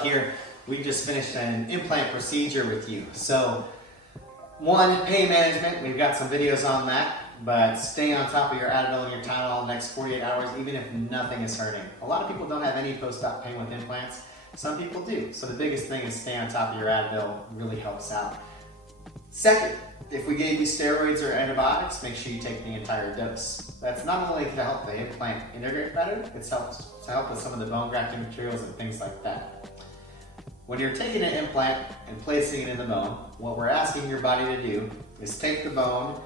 Chuck here. We just finished an implant procedure with you. So, one, pain management. We've got some videos on that, but stay on top of your Advil and your Tylenol the next 48 hours, even if nothing is hurting. A lot of people don't have any post-op pain with implants. Some people do. So the biggest thing is stay on top of your Advil. Really helps out. Second, if we gave you steroids or antibiotics, make sure you take the entire dose. That's not only to help the implant integrate better, it's to help with some of the bone grafting materials and things like that. When you're taking an implant and placing it in the bone, what we're asking your body to do is take the bone,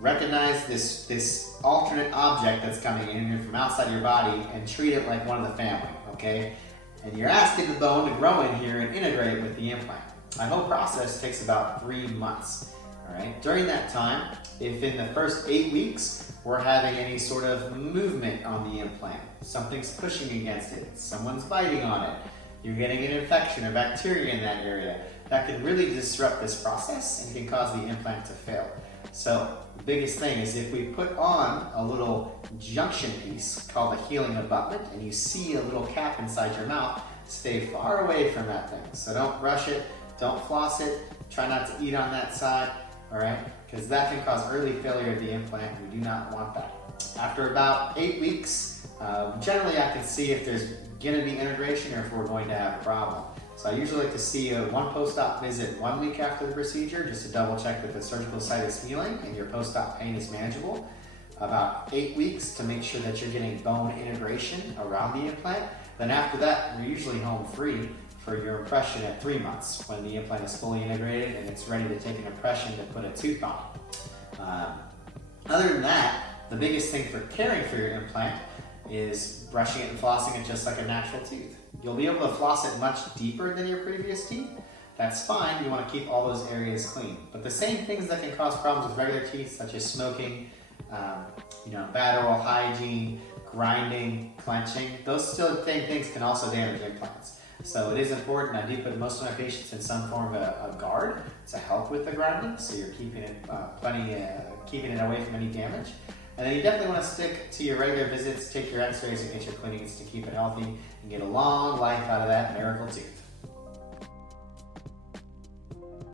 recognize this alternate object that's coming in from outside your body, and treat it like one of the family, okay? And you're asking the bone to grow in here and integrate with the implant. My whole process takes about 3 months, all right? During that time, if in the first 8 weeks, we're having any sort of movement on the implant, something's pushing against it, someone's biting on it, you're getting an infection or bacteria in that area, that can really disrupt this process and can cause the implant to fail. So the biggest thing is if we put on a little junction piece called a healing abutment and you see a little cap inside your mouth, stay far away from that thing. So don't rush it, don't floss it, try not to eat on that side, all right? Because that can cause early failure of the implant. We do not want that. After about 8 weeks, generally I can see if there's gonna be integration or if we're going to have a problem. So I usually like to see one post-op visit 1 week after the procedure just to double check that the surgical site is healing and your post-op pain is manageable. About 8 weeks to make sure that you're getting bone integration around the implant. Then after that, we're usually home free for your impression at 3 months when the implant is fully integrated and it's ready to take an impression to put a tooth on. Other than that, the biggest thing for caring for your implant is brushing it and flossing it just like a natural tooth. You'll be able to floss it much deeper than your previous teeth. That's fine, you want to keep all those areas clean. But the same things that can cause problems with regular teeth, such as smoking, bad oral hygiene, grinding, clenching, those same things can also damage implants. So it is important. I do put most of my patients in some form of a guard to help with the grinding, so you're keeping it keeping it away from any damage. And then you definitely want to stick to your regular visits, take your x-rays and get your cleanings to keep it healthy and get a long life out of that miracle tooth.